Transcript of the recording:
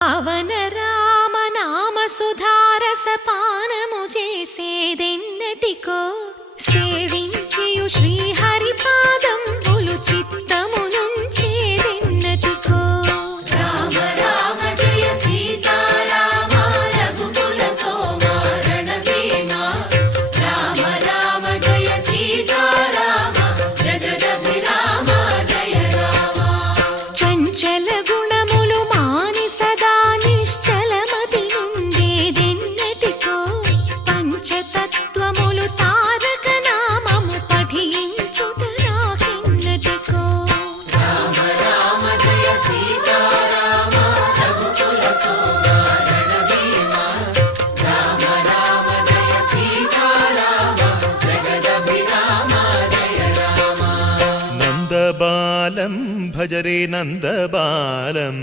పవన రామ నామ సుధారసపానము చేసేదెన్నటికో సేవించియు శ్రీహరి పాదంబులు చిత్తమునుంచేదెన్నటికో. రామ రామ జయ సీతారామ రఘుకుల సోమ రణభీమ. రామ రామ జయ సీతారామ జగదభిరామ జయ రామ. చంచల గుణములు మాని సదా నిశ్చలమతి నుండేదెన్నటికో పంచతత్వములు తారక నామము పఠించుట నాకెన్నటికో. రామ రామ జయ సీతారామ రఘుకుల సోమ రణభీమ. రామ రామ జయ సీతారామ జగదభిరామ జయ రామ. నందబాలం భజరే నందబాలం